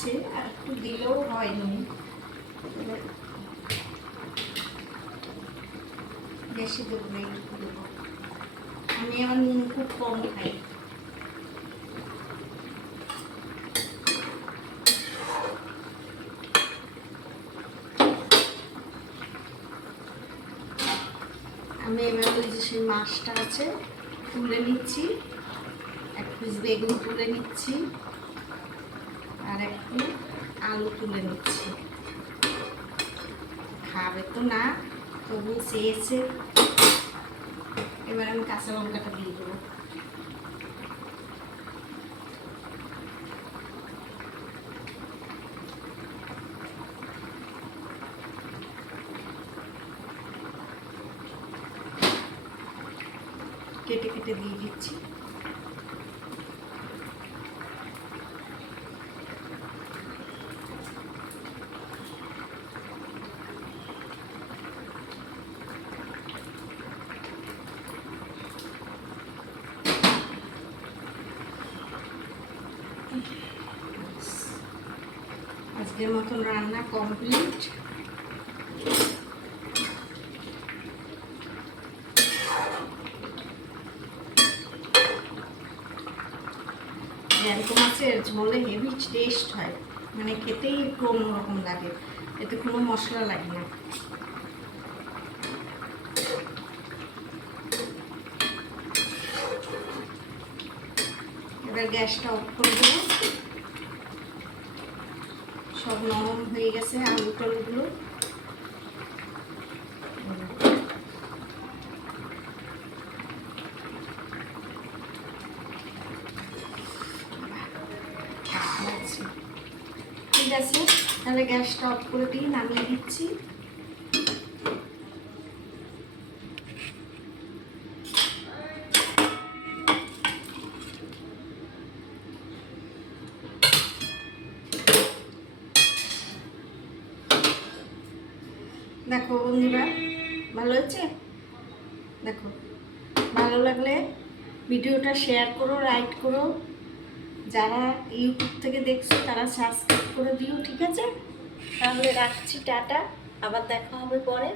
আছে, আর একটু দিলেও হয় নুন। বেশি দেবো না, একটু দেবো। আমি আমার নুন খুব কম খাই। আমি এবার ওই যে সেই মাছটা আছে তুলে নিচ্ছি, এক পিস বেগুন তুলে নিচ্ছি, আর একটু আলু তুলে নিচ্ছি। খাবে তো না, তবু চেয়েছে। এবার আমি কাঁচা লঙ্কাটা দিয়ে দেবো। কেটে কেটে দিয়ে দিচ্ছি। আজকের মতন রান্না কমপ্লিট। জ্যান্ত মাছের ঝোলে হেভি টেস্ট হয়, মানে খেতেই একটু অন্যরকম লাগে, এতে কোনো মশলা লাগে না। এবার গ্যাসটা অফ করে দেবো। সব নরম হয়ে গেছে আলু টালুগুলো। ঠিক আছে, তাহলে গ্যাসটা অফ করে দিয়ে নামিয়ে দিচ্ছি। দেখো বন্ধুরা, ভালো হচ্ছে? দেখো, ভালো লাগলে ভিডিওটা শেয়ার করো, লাইক করো। যারা ইউটিউব থেকে দেখছো তারা সাবস্ক্রাইব করে দিও, ঠিক আছে? তাহলে রাখছি, টাটা, আবার দেখা হবে পরে।